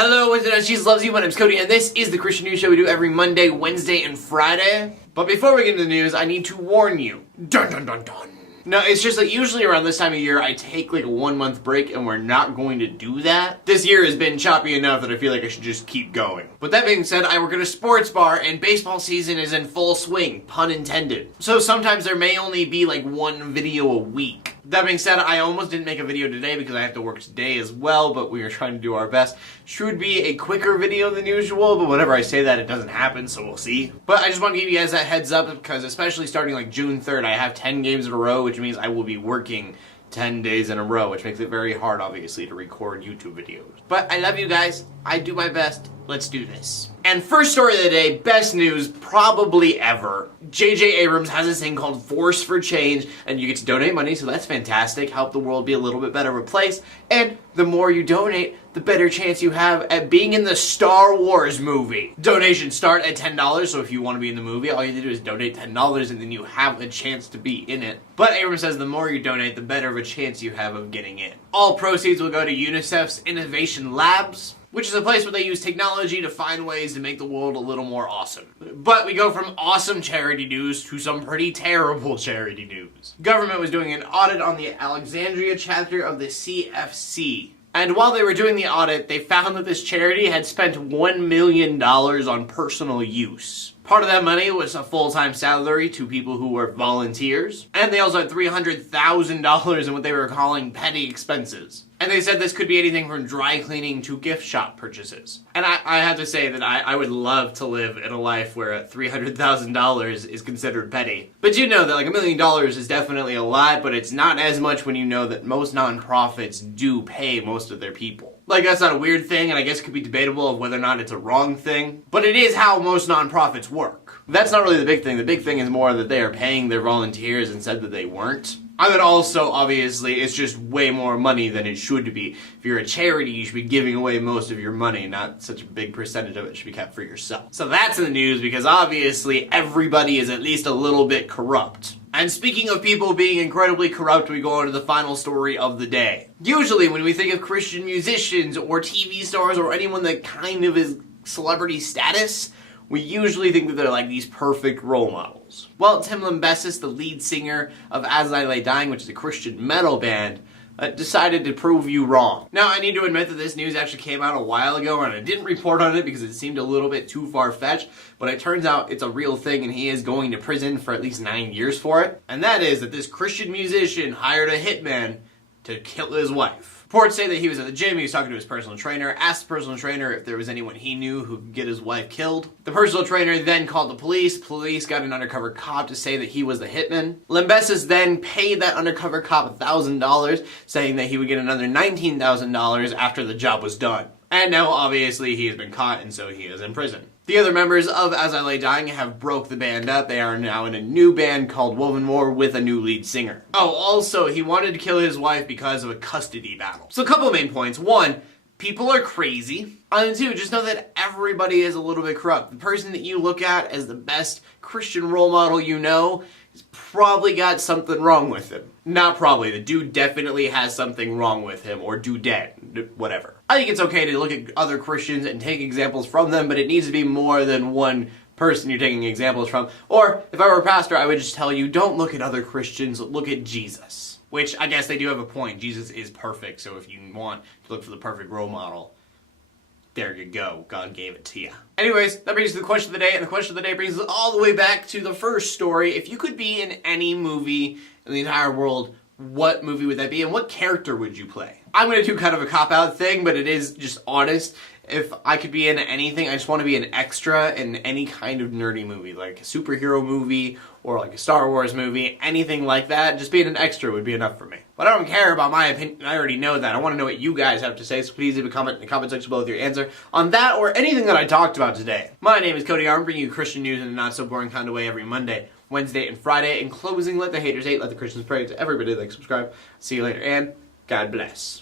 Hello, Internet, Jesus loves you. My name's Cody, and this is the Christian News Show we do every Monday, Wednesday, and Friday. But before we get into the news, I need to warn you. Dun dun dun dun. No, it's just like usually around this time of year, I take like a 1 month break, and we're not going to do that. This year has been choppy enough that I feel like I should just keep going. But that being said, I work at a sports bar, and baseball season is in full swing, pun intended. So sometimes there may only be like one video a week. That being said, I almost didn't make a video today because I have to work today as well, but we are trying to do our best. Should be a quicker video than usual, but whenever I say that, it doesn't happen, so we'll see. But I just want to give you guys that heads up because especially starting like June 3rd, I have 10 games in a row, which means I will be working 10 days in a row, which makes it very hard, obviously, to record YouTube videos. But I love you guys. I do my best. Let's do this. And first story of the day, best news probably ever. J.J. Abrams has this thing called Force for Change, and you get to donate money, so that's fantastic. Help the world be a little bit better of a place. And the more you donate, the better chance you have at being in the Star Wars movie. Donations start at $10, so if you want to be in the movie, all you have to do is donate $10 and then you have a chance to be in it. But Abrams says the more you donate, the better of a chance you have of getting in. All proceeds will go to UNICEF's Innovation Labs, which is a place where they use technology to find ways to make the world a little more awesome. But we go from awesome charity news to some pretty terrible charity news. Government was doing an audit on the Alexandria chapter of the CFC. And while they were doing the audit, they found that this charity had spent $1 million on personal use. Part of that money was a full-time salary to people who were volunteers. And they also had $300,000 in what they were calling petty expenses. And they said this could be anything from dry cleaning to gift shop purchases. And I have to say that I would love to live in a life where $300,000 is considered petty. But you know that like $1 million is definitely a lot, but it's not as much when you know that most nonprofits do pay most of their people. Like, that's not a weird thing, and I guess it could be debatable of whether or not it's a wrong thing, but it is how most nonprofits work. That's not really the big thing. The big thing is more that they are paying their volunteers and said that they weren't. I would also, obviously, it's just way more money than it should be. If you're a charity, you should be giving away most of your money, not such a big percentage of it should be kept for yourself. So that's in the news because obviously everybody is at least a little bit corrupt. And speaking of people being incredibly corrupt, we go on to the final story of the day. Usually when we think of Christian musicians or TV stars or anyone that kind of is celebrity status, we usually think that they're like these perfect role models. Well, Tim Lambesis, the lead singer of As I Lay Dying, which is a Christian metal band, decided to prove you wrong. Now, I need to admit that this news actually came out a while ago, and I didn't report on it because it seemed a little bit too far-fetched, but it turns out it's a real thing, and he is going to prison for at least 9 years for it. And that is that this Christian musician hired a hitman to kill his wife. Reports say that he was at the gym, he was talking to his personal trainer, asked the personal trainer if there was anyone he knew who could get his wife killed. The personal trainer then called the police. Police got an undercover cop to say that he was the hitman. Lambesis then paid that undercover cop $1,000, saying that he would get another $19,000 after the job was done. And now, obviously, he has been caught, and so he is in prison. The other members of As I Lay Dying have broke the band up. They are now in a new band called Woven War with a new lead singer. Oh, also, he wanted to kill his wife because of a custody battle. So a couple of main points. One, people are crazy. And two, just know that everybody is a little bit corrupt. The person that you look at as the best Christian role model you know has probably got something wrong with him. Not probably. The dude definitely has something wrong with him, or dudette, whatever. I think it's okay to look at other Christians and take examples from them, but it needs to be more than one person you're taking examples from. Or, if I were a pastor, I would just tell you, don't look at other Christians, look at Jesus. Which, I guess they do have a point. Jesus is perfect, so if you want to look for the perfect role model, there you go. God gave it to you. Anyways, that brings us to the question of the day, and the question of the day brings us all the way back to the first story. If you could be in any movie in the entire world, what movie would that be, and what character would you play? I'm going to do kind of a cop-out thing, but it is just honest. If I could be in anything, I just want to be an extra in any kind of nerdy movie, like a superhero movie or like a Star Wars movie, anything like that. Just being an extra would be enough for me. But I don't care about my opinion. I already know that. I want to know what you guys have to say, so please leave a comment in the comment section below with your answer on that or anything that I talked about today. My name is Cody. I'm bringing you Christian news in a not-so-boring kind of way every Monday, Wednesday, and Friday. In closing, let the haters hate, let the Christians pray. To everybody, like, subscribe. See you later, and God bless.